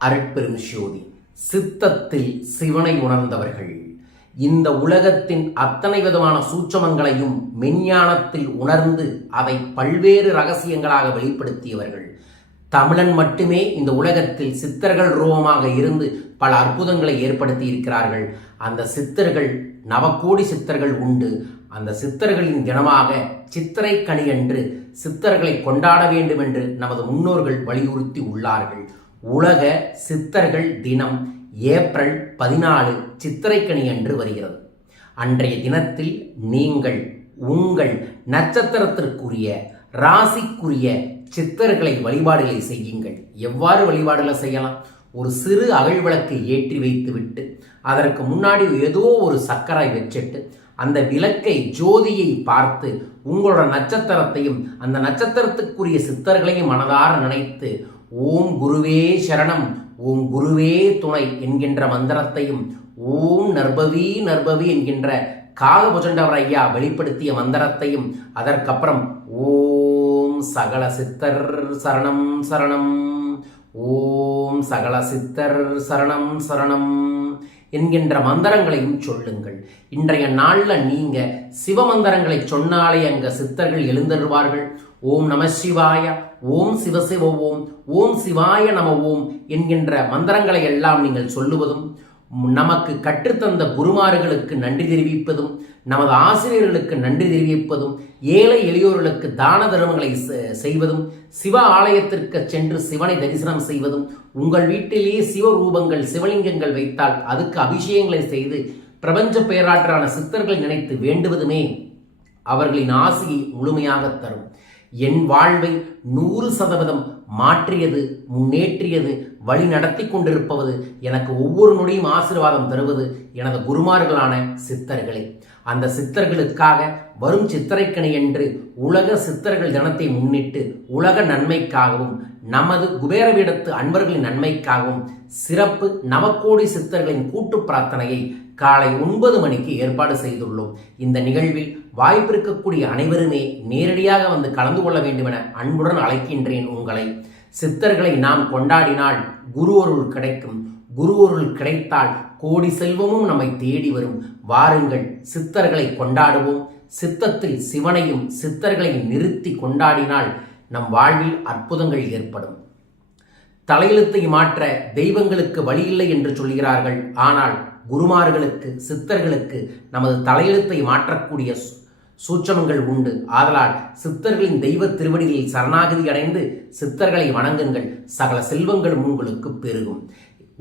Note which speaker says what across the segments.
Speaker 1: அருட்பெரும் ஜோதி சித்தத்தில் சிவனை உணர்ந்தவர்கள். இந்த உலகத்தின் அத்தனை விதமான சூட்சமங்களையும் மெஞ்ஞானத்தில் உணர்ந்து அதை பல்வேறு ரகசியங்களாக வெளிப்படுத்தியவர்கள். தமிழன் மட்டுமே இந்த உலகத்தில் சித்தர்கள் ரூபமாக இருந்து பல அற்புதங்களை ஏற்படுத்தி இருக்கிறார்கள் அந்த சித்தர்கள் நவக்கோடி சித்தர்கள் உண்டு. அந்த சித்தர்களின் தினமாக சித்திரை கனி என்று சித்தர்களை கொண்டாட வேண்டும் என்று நமது முன்னோர்கள் வலியுறுத்தி உள்ளார்கள். உலக சித்தர்கள் தினம் ஏப்ரல் பதினாலு சித்திரைக்கனி அன்று வருகிறது. அன்றைய தினத்தில் நீங்கள் உங்கள் நட்சத்திரத்திற்குரிய ராசிக்குரிய சித்தர்களை வழிபாடுகளை செய்யுங்கள். எவ்வாறு வழிபாடுகளை செய்யலாம்? ஒரு சிறு அகழ்விளக்கு ஏற்றி வைத்துவிட்டு அதற்கு முன்னாடி ஏதோ ஒரு சக்கரை வச்சுட்டு அந்த விளக்கை ஜோதியை பார்த்து உங்களோட நட்சத்திரத்தையும் அந்த நட்சத்திரத்துக்குரிய சித்தர்களையும் மனதார நினைத்து ஓம் குருவே சரணம் ஓம் குருவே துணை என்கின்ற மந்திரத்தையும் ஓம் நர்பவி நர்பவி என்கின்ற காகபுஜண்டவர் ஐயா வெளிப்படுத்திய மந்திரத்தையும் அதற்கப்புறம் ஓம் சகல சித்தர் சரணம் சரணம். ஓம் சகல சித்தர் சரணம் சரணம் என்கின்ற மந்திரங்களையும் சொல்லுங்கள். இன்றைய நாளில் நீங்க சிவமந்திரங்களை சொன்னாலே அங்க சித்தர்கள் எழுந்தருவார்கள் ஓம் நம சிவாய ஓம் சிவசிவ ஓம் ஓம் சிவாய நம ஓம் என்கின்ற மந்திரங்களை எல்லாம் நீங்கள் சொல்லுவதும் நமக்கு கற்றுத்தந்த குருமார்களுக்கு நன்றி தெரிவிப்பதும் நமது ஆசிரியர்களுக்கு நன்றி தெரிவிப்பதும் ஏழை எளியோர்களுக்கு தான தர்மங்களை செய்வதும் சிவ ஆலயத்திற்கு சென்று சிவனை தரிசனம் செய்வதும் உங்கள் வீட்டிலேயே சிவரூபங்கள் சிவலிங்கங்கள் வைத்தால் அதுக்கு அபிஷேகங்களை செய்து பிரபஞ்ச பேராற்றான சித்தர்கள் நினைத்து வேண்டுவதுமே அவர்களின் ஆசையை முழுமையாக தரும். என் வாழ்வை நூறு சதவீதம் மாற்றியது முன்னேற்றியது வழி நடத்தி கொண்டிருப்பது எனக்கு ஒவ்வொரு நொடியும் ஆசீர்வாதம் தருவது எனது குருமார்களான சித்தர்களே. அந்த சித்தர்களுக்காக வரும் சித்திரைக்கணி என்று உலக சித்தர்கள் தினத்தை முன்னிட்டு உலக நன்மைக்காகவும் நமது குபேரவீடத்து அன்பர்களின் நன்மைக்காகவும் சிறப்பு நவக்கோடி சித்தர்களின் கூட்டு பிரார்த்தனையை காலை ஒன்பது மணிக்கு ஏற்பாடு செய்துள்ளோம். இந்த நிகழ்வில் வாய்ப்பிருக்கக்கூடிய அனைவருமே நேரடியாக வந்து கலந்து கொள்ள வேண்டும் என அன்புடன் அழைக்கின்றேன் உங்களை. சித்தர்களை நாம் கொண்டாடினால் குரு அருள் கிடைக்கும். குரு அருள் கிடைத்தால் கோடி செல்வமும் நம்மை தேடி வரும். வாருங்கள் சித்தர்களை கொண்டாடுவோம். சித்தத்தில் சிவனையும் சித்தர்களை நிறுத்தி கொண்டாடினால் நம் வாழ்வில் அற்புதங்கள் ஏற்படும். தலையெழுத்தை மாற்ற தெய்வங்களுக்கு வழியில்லை என்று சொல்கிறார்கள். ஆனால் குருமார்களுக்கு சித்தர்களுக்கு நமது தலையெழுத்தை மாற்றக்கூடிய சூட்சமங்கள் உண்டு. ஆதலால் சித்தர்களின் தெய்வ திருவடிகளில் சரணாகதி அடைந்து சித்தர்களை வணங்குங்கள். சகல செல்வங்களும் உங்களுக்கு பெருகும்.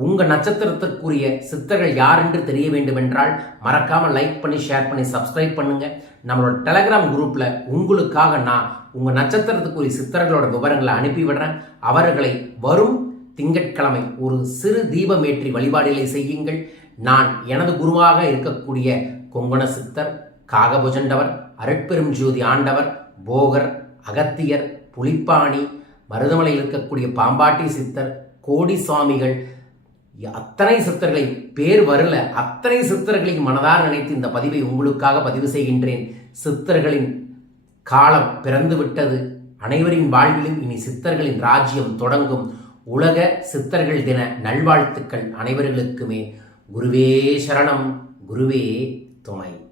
Speaker 1: உங்க நட்சத்திரத்திற்குரிய சித்தர்கள் யார் என்று தெரிய வேண்டுமென்றால் மறக்காம லைக் பண்ணி ஷேர் பண்ணி சப்ஸ்கிரைப் பண்ணுங்க. நம்மளோட டெலகிராம் குரூப்ல உங்களுக்காக நான் உங்க நட்சத்திரத்துக்குரிய சித்தர்களோட விவரங்களை அனுப்பிவிடுறேன் அவர்களை வரும் திங்கட்கிழமை ஒரு சிறு தீபம் ஏற்றி வழிபாடுகளை செய்யுங்கள். நான் எனது குருவாக இருக்கக்கூடிய கொங்கண சித்தர் காகபுஜண்டவர் அருட்பெரும் ஜோதி ஆண்டவர் போகர் அகத்தியர் புலிப்பாணி மருதமலையில் இருக்கக்கூடிய பாம்பாட்டி சித்தர் கோடி சுவாமிகள் அத்தனை சித்தர்களை பேர் வரல அத்தனை சித்தர்களையும் மனதார் நினைத்து இந்த பதிவை உங்களுக்காக பதிவு செய்கின்றேன். சித்தர்களின் காலம் பிறந்து விட்டது அனைவரின் வாழ்விலும் இனி சித்தர்களின் ராஜ்யம் தொடங்கும். உலக சித்தர்கள் தின நல்வாழ்த்துக்கள் அனைவர்களுக்குமே. குருவே சரணம் குருவே துணை.